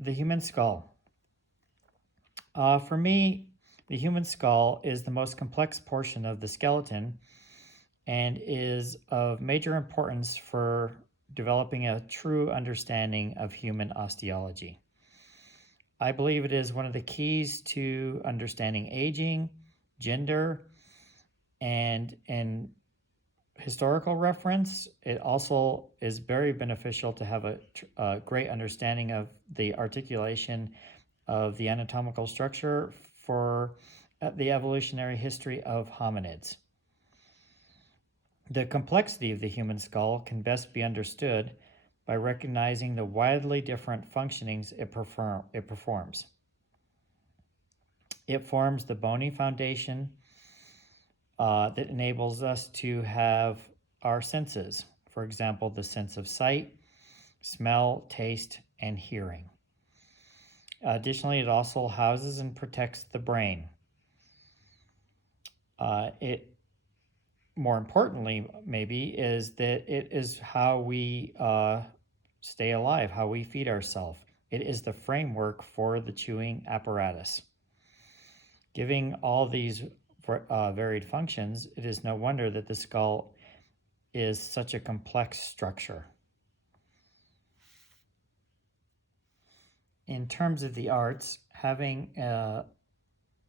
The human skull. For me, the human skull is the most complex portion of the skeleton and is of major importance for developing a true understanding of human osteology. I believe it is one of the keys to understanding aging, gender, and in historical reference, it also is very beneficial to have a great understanding of the articulation of the anatomical structure for the evolutionary history of hominids. The complexity of the human skull can best be understood by recognizing the widely different functionings it performs. It forms the bony foundation that enables us to have our senses. For example, the sense of sight, smell, taste, and hearing. Additionally, it also houses and protects the brain. More importantly, maybe, is that it is how we stay alive, how we feed ourselves. It is the framework for the chewing apparatus. Giving all these varied functions, it is no wonder that the skull is such a complex structure. In terms of the arts, having an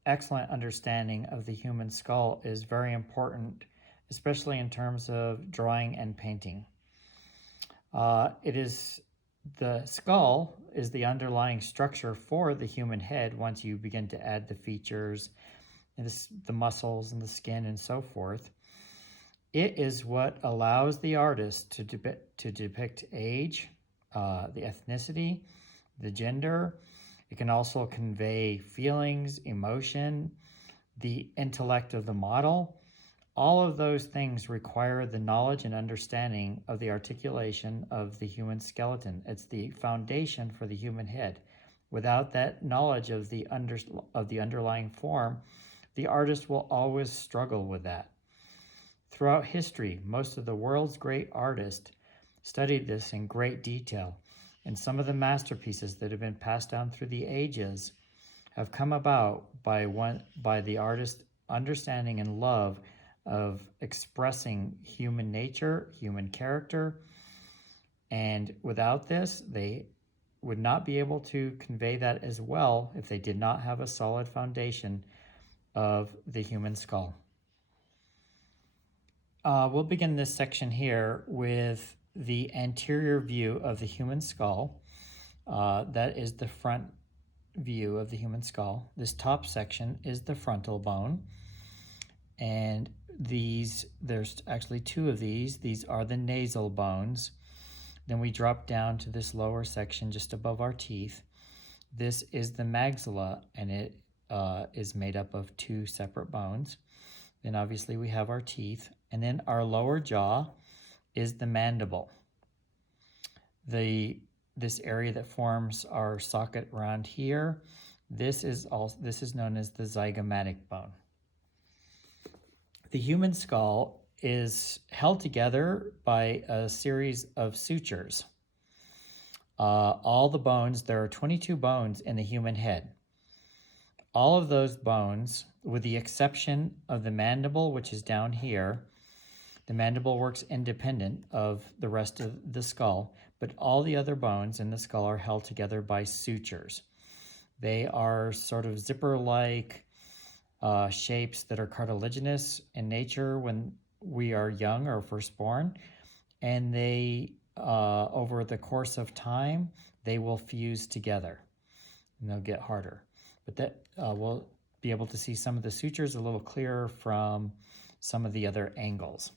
excellent understanding of the human skull is very important, especially in terms of drawing and painting. The skull is the underlying structure for the human head once you begin to add the features, and the muscles and the skin and so forth. It is what allows the artist to depict age, the ethnicity, the gender. It can also convey feelings, emotion, the intellect of the model. All of those things require the knowledge and understanding of the articulation of the human skeleton. It's the foundation for the human head. Without that knowledge of the underlying form, the artist will always struggle with that. Throughout history, most of the world's great artists studied this in great detail, and some of the masterpieces that have been passed down through the ages have come about by the artist's understanding and love of expressing human nature, human character, and without this, they would not be able to convey that as well if they did not have a solid foundation of the human skull. We'll begin this section here with the anterior view of the human skull. That is the front view of the human skull. This top section is the frontal bone. And there's actually two of these. These are the nasal bones. Then we drop down to this lower section just above our teeth. This is the maxilla, and it is made up of two separate bones. Then obviously we have our teeth, and then our lower jaw is the mandible. This area that forms our socket around here, this is known as the zygomatic bone. The human skull is held together by a series of sutures. All the bones, there are 22 bones in the human head. All of those bones, with the exception of the mandible, which is down here, the mandible works independent of the rest of the skull, but all the other bones in the skull are held together by sutures. They are sort of zipper-like shapes that are cartilaginous in nature when we are young or first born, and they, over the course of time, they will fuse together and they'll get harder. But that we'll be able to see some of the sutures a little clearer from some of the other angles.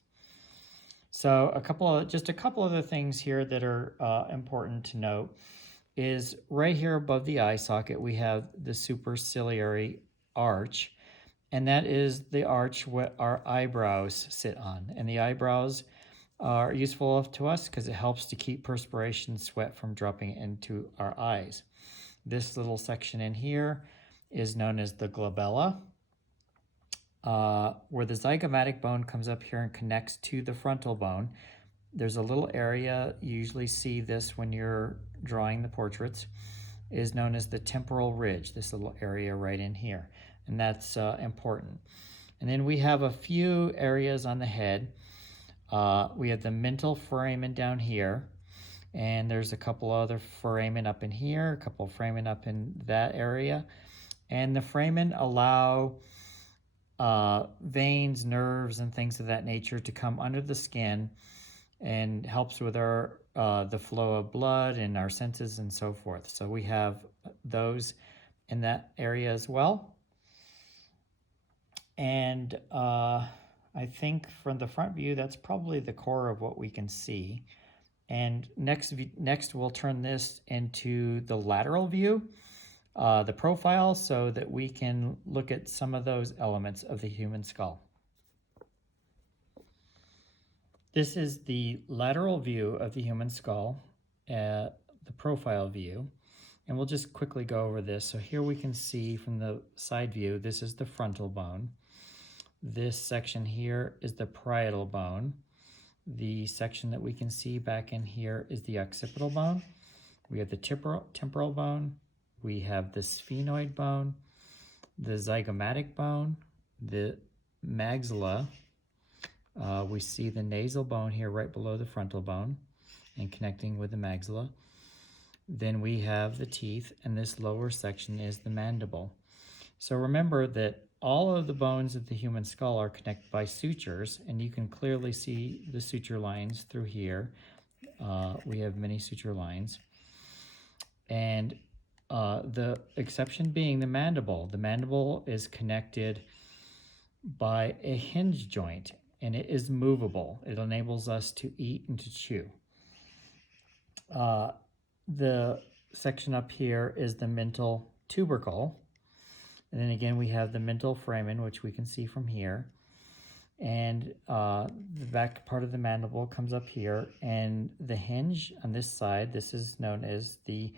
So just a couple other things here that are important to note is right here above the eye socket we have the superciliary arch, and that is the arch what our eyebrows sit on. And the eyebrows are useful to us because it helps to keep perspiration and sweat from dropping into our eyes. This little section in here is known as the glabella, where the zygomatic bone comes up here and connects to the frontal bone. There's a little area, you usually see this when you're drawing the portraits. is known as the temporal ridge, this little area right in here, and that's important. And then we have a few areas on the head. We have the mental foramen down here, and there's a couple other foramen up in here, a couple foramen up in that area. And the foramen allow veins, nerves, and things of that nature to come under the skin and helps with our the flow of blood and our senses and so forth. So we have those in that area as well. And I think from the front view, that's probably the core of what we can see. And next we'll turn this into the lateral view, the profile, so that we can look at some of those elements of the human skull. This is the lateral view of the human skull, the profile view. And we'll just quickly go over this. So here we can see from the side view, this is the frontal bone. This section here is the parietal bone. The section that we can see back in here is the occipital bone. We have the temporal bone. We have the sphenoid bone, the zygomatic bone, the maxilla. We see the nasal bone here right below the frontal bone and connecting with the maxilla. Then we have the teeth, and this lower section is the mandible. So remember that all of the bones of the human skull are connected by sutures, and you can clearly see the suture lines through here. We have many suture lines. And the exception being the mandible. The mandible is connected by a hinge joint, and it is movable. It enables us to eat and to chew. The section up here is the mental tubercle. And then again, we have the mental foramen, which we can see from here. And the back part of the mandible comes up here. And the hinge on this side, this is known as the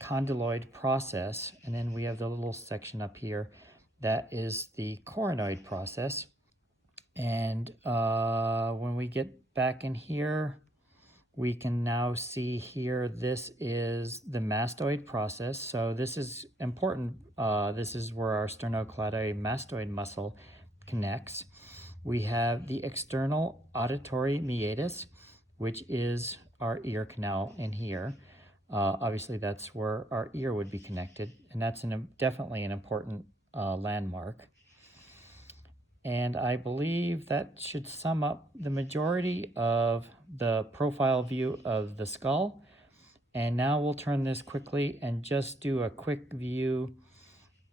condyloid process. And then we have the little section up here that is the coronoid process. And when we get back in here, we can now see here, this is the mastoid process. So this is important. This is where our sternocleidomastoid muscle connects. We have the external auditory meatus, which is our ear canal in here. Obviously, that's where our ear would be connected, and that's definitely an important landmark. And I believe that should sum up the majority of the profile view of the skull. And now we'll turn this quickly and just do a quick view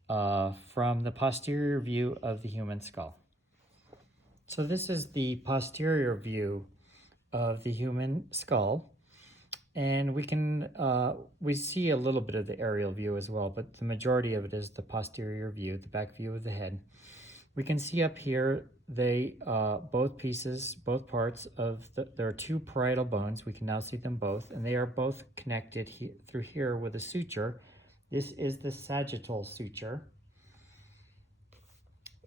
from the posterior view of the human skull. So this is the posterior view of the human skull. And we see a little bit of the aerial view as well, but the majority of it is the posterior view, the back view of the head. We can see up here, both parts of there are two parietal bones. We can now see them both, and they are both connected through here with a suture. This is the sagittal suture.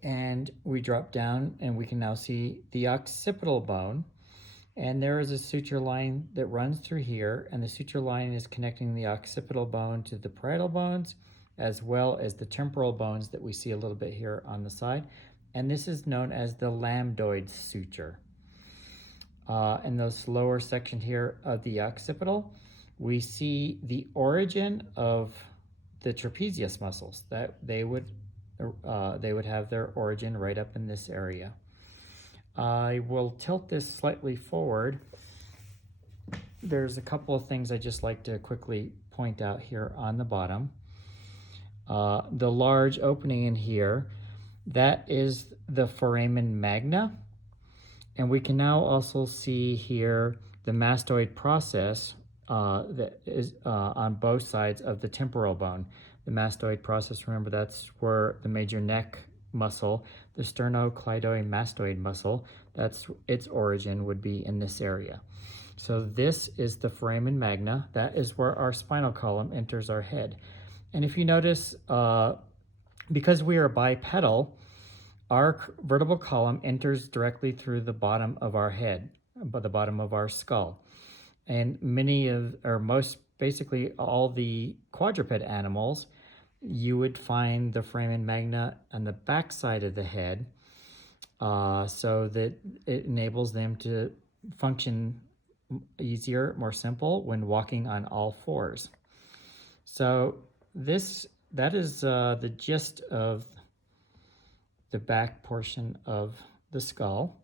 And we drop down, and we can now see the occipital bone. And there is a suture line that runs through here, and the suture line is connecting the occipital bone to the parietal bones, as well as the temporal bones that we see a little bit here on the side. And this is known as the lambdoid suture. In this lower section here of the occipital, we see the origin of the trapezius muscles, that they would have their origin right up in this area. I will tilt this slightly forward. There's a couple of things I just like to quickly point out here on the bottom. The large opening in here, that is the foramen magna. And we can now also see here the mastoid process that is on both sides of the temporal bone. The mastoid process, remember, that's where the major neck muscle, the sternocleidomastoid muscle, that's its origin would be in this area. So this is the foramen magna. That is where our spinal column enters our head. And if you notice, because we are bipedal, our vertebral column enters directly through the bottom of our head, the bottom of our skull. And most basically all the quadruped animals, you would find the foramen magna on the back side of the head, so that it enables them to function easier, more simple when walking on all fours. So that is the gist of the back portion of the skull.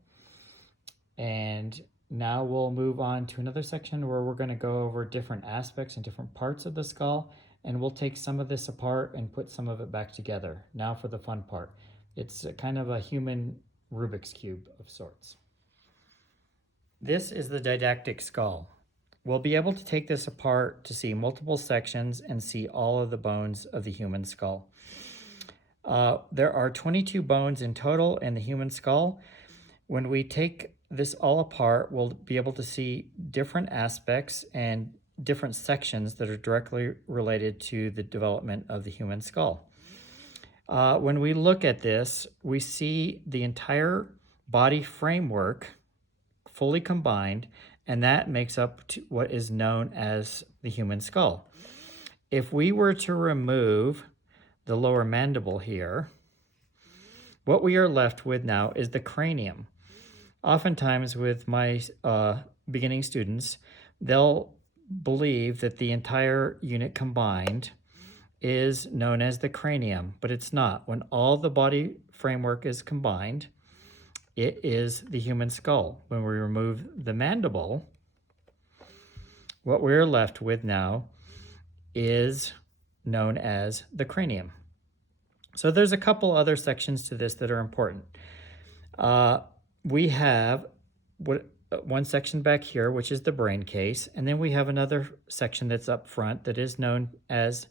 And now we'll move on to another section where we're going to go over different aspects and different parts of the skull, and we'll take some of this apart and put some of it back together. Now for the fun part. It's kind of a human Rubik's Cube of sorts. This is the didactic skull. We'll be able to take this apart to see multiple sections and see all of the bones of the human skull. There are 22 bones in total in the human skull. When we take this all apart, we'll be able to see different aspects and different sections that are directly related to the development of the human skull. When we look at this, we see the entire body framework fully combined, and that makes up what is known as the human skull. If we were to remove the lower mandible here, what we are left with now is the cranium. Oftentimes with my beginning students, they'll believe that the entire unit combined is known as the cranium, but it's not. When all the body framework is combined, it is the human skull. When we remove the mandible, what we're left with now is known as the cranium. So there's a couple other sections to this that are important. We have one section back here, which is the brain case, and then we have another section that's up front that is known as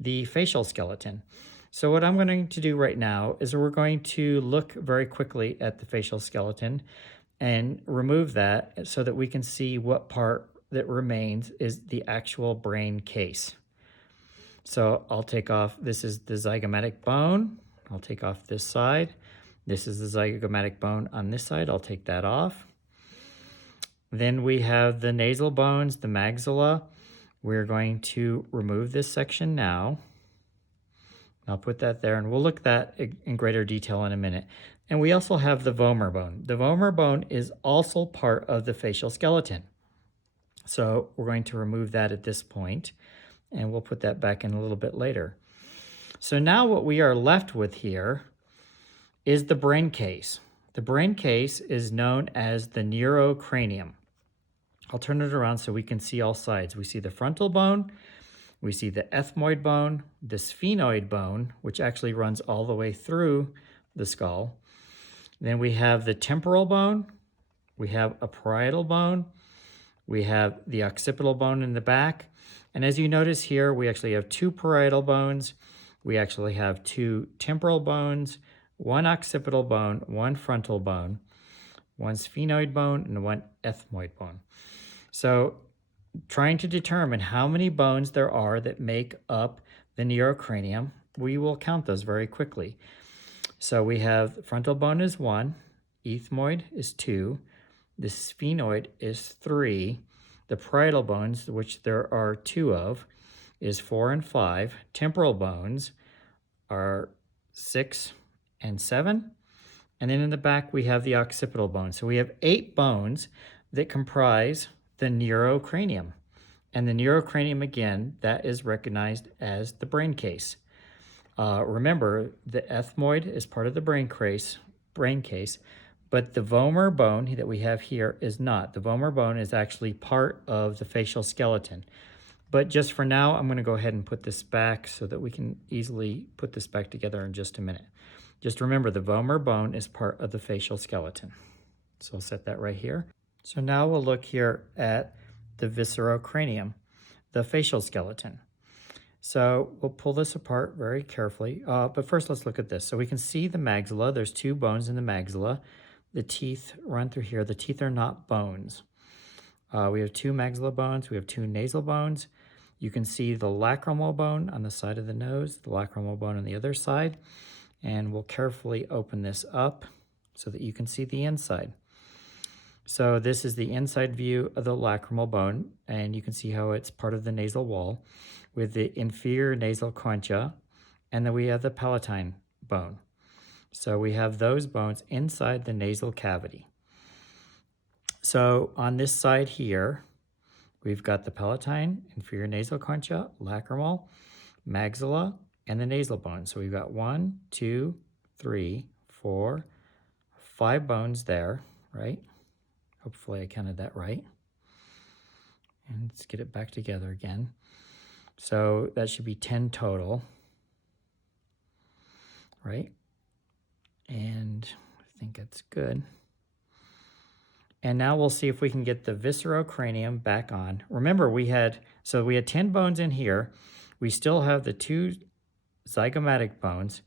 the facial skeleton. So what I'm going to do right now is we're going to look very quickly at the facial skeleton and remove that so that we can see what part that remains is the actual brain case. So I'll take off, this is the zygomatic bone. I'll take off this side. This is the zygomatic bone on this side. I'll take that off. Then we have the nasal bones, the maxilla. We're going to remove this section now. I'll put that there, and we'll look at that in greater detail in a minute. And we also have the vomer bone. The vomer bone is also part of the facial skeleton. So we're going to remove that at this point, and we'll put that back in a little bit later. So now what we are left with here is the brain case. The brain case is known as the neurocranium. I'll turn it around so we can see all sides. We see the frontal bone, we see the ethmoid bone, the sphenoid bone, which actually runs all the way through the skull. Then we have the temporal bone, we have a parietal bone, we have the occipital bone in the back. And as you notice here, we actually have two parietal bones, we actually have two temporal bones, one occipital bone, one frontal bone, one sphenoid bone, and one ethmoid bone. So trying to determine how many bones there are that make up the neurocranium, we will count those very quickly. So we have frontal bone is 1, ethmoid is 2, the sphenoid is 3, the parietal bones, which there are 2 of, is 4 and 5, temporal bones are 6 and 7, and then in the back we have the occipital bone. So we have 8 bones that comprise the neurocranium. And the neurocranium, again, that is recognized as the brain case. Remember, the ethmoid is part of the brain case, but the vomer bone that we have here is not. The vomer bone is actually part of the facial skeleton. But just for now, I'm going to go ahead and put this back so that we can easily put this back together in just a minute. Just remember, the vomer bone is part of the facial skeleton. So I'll set that right here. So now we'll look here at the viscerocranium, the facial skeleton. So we'll pull this apart very carefully. But first, let's look at this. So we can see the maxilla. There's 2 bones in the maxilla. The teeth run through here. The teeth are not bones. We have 2 maxilla bones. We have 2 nasal bones. You can see the lacrimal bone on the side of the nose, the lacrimal bone on the other side. And we'll carefully open this up so that you can see the inside. So this is the inside view of the lacrimal bone, and you can see how it's part of the nasal wall with the inferior nasal concha, and then we have the palatine bone. So we have those bones inside the nasal cavity. So on this side here, we've got the palatine, inferior nasal concha, lacrimal, maxilla, and the nasal bone. So we've got 1, 2, 3, 4, 5 bones there, right? Hopefully I counted that right. And let's get it back together again. So that should be 10 total, right? And I think that's good. And now we'll see if we can get the viscerocranium back on. Remember, we had 10 bones in here. We still have the 2 zygomatic bones,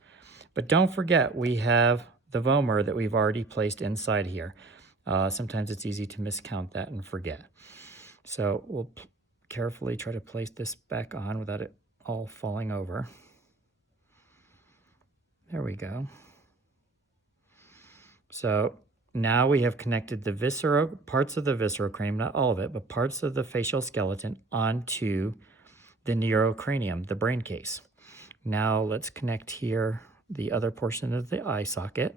but don't forget we have the vomer that we've already placed inside here. Sometimes it's easy to miscount that and forget. So we'll carefully try to place this back on without it all falling over. There we go. So now we have connected the parts of the viscerocranium, not all of it, but parts of the facial skeleton onto the neurocranium, the brain case. Now let's connect here the other portion of the eye socket.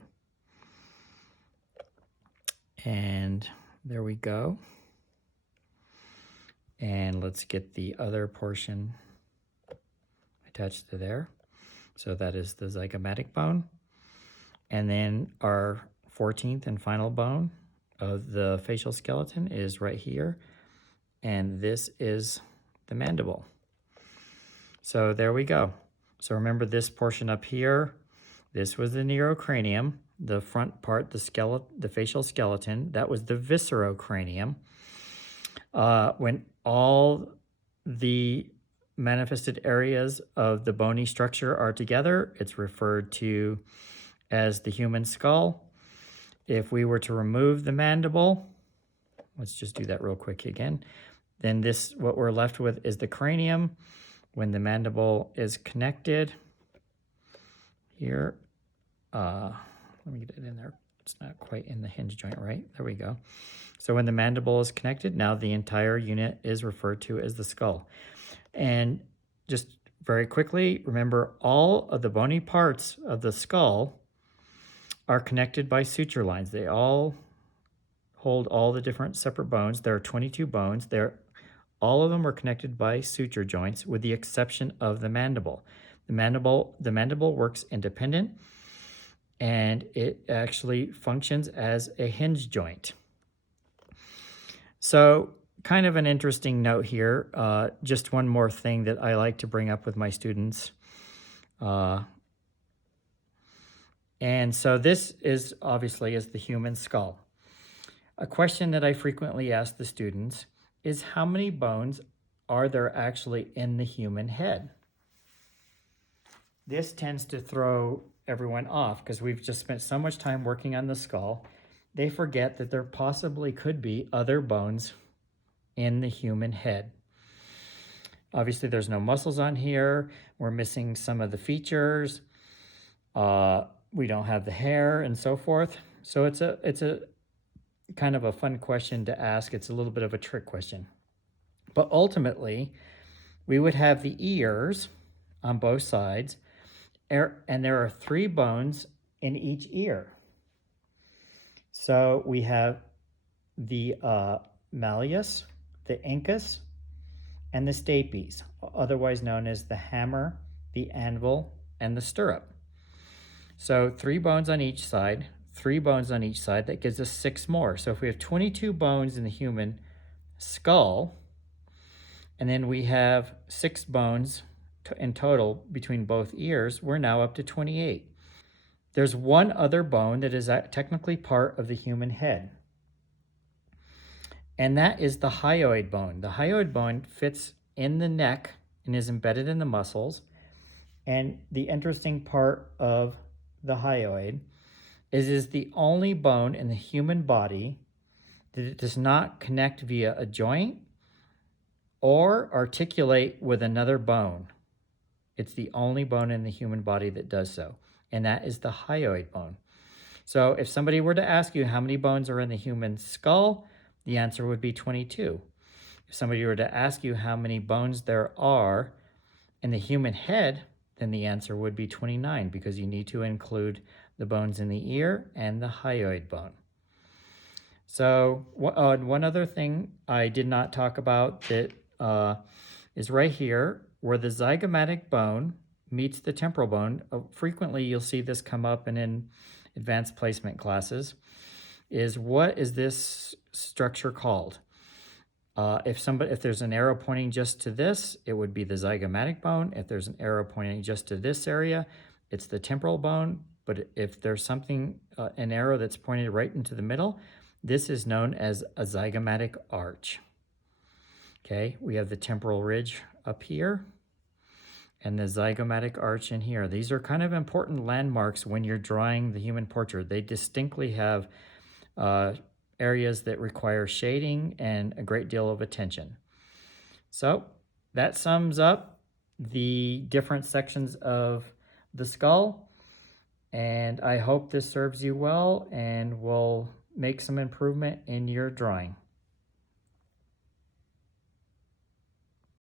And there we go. And let's get the other portion attached to there. So that is the zygomatic bone. And then our 14th and final bone of the facial skeleton is right here. And this is the mandible. So there we go. So remember this portion up here, this was the neurocranium, the front part, the facial skeleton, that was the viscerocranium. When all the manifested areas of the bony structure are together, it's referred to as the human skull. If we were to remove the mandible, let's just do that real quick again, then what we're left with is the cranium. When the mandible is connected here, let me get it in there. It's not quite in the hinge joint, right? There we go. So when the mandible is connected, now the entire unit is referred to as the skull. And just very quickly, remember all of the bony parts of the skull are connected by suture lines. They all hold all the different separate bones. There are 22 bones. All of them are connected by suture joints with the exception of the mandible. The mandible works independent, and it actually functions as a hinge joint. So kind of an interesting note here. Just one more thing that I like to bring up with my students. And so this is obviously the human skull. A question that I frequently ask the students is how many bones are there actually in the human head? This tends to throw everyone off because we've just spent so much time working on the skull. They forget that there possibly could be other bones in the human head. Obviously, there's no muscles on here. We're missing some of the features. We don't have the hair and so forth. So it's a kind of a fun question to ask. It's a little bit of a trick question. But ultimately, we would have the ears on both sides, and there are 3 bones in each ear. So we have the malleus, the incus, and the stapes, otherwise known as the hammer, the anvil, and the stirrup. So 3 bones on each side, 3 bones on each side, that gives us 6 more. So if we have 22 bones in the human skull, and then we have 6 bones in total between both ears, we're now up to 28. There's one other bone that is technically part of the human head, and that is the hyoid bone. The hyoid bone fits in the neck and is embedded in the muscles. And the interesting part of the hyoid is the only bone in the human body that it does not connect via a joint or articulate with another bone. It's the only bone in the human body that does so, and that is the hyoid bone. So if somebody were to ask you how many bones are in the human skull, the answer would be 22. If somebody were to ask you how many bones there are in the human head, then the answer would be 29, because you need to include the bones in the ear and the hyoid bone. So one other thing I did not talk about that is right here, where the zygomatic bone meets the temporal bone. Frequently you'll see this come up in advanced placement classes, is what is this structure called? If there's an arrow pointing just to this, it would be the zygomatic bone. If there's an arrow pointing just to this area, it's the temporal bone. But if there's something, an arrow that's pointed right into the middle, this is known as a zygomatic arch. Okay, we have the temporal ridge up here and the zygomatic arch in here. These are kind of important landmarks when you're drawing the human portrait. They distinctly have areas that require shading and a great deal of attention. So that sums up the different sections of the skull, and I hope this serves you well and will make some improvement in your drawing.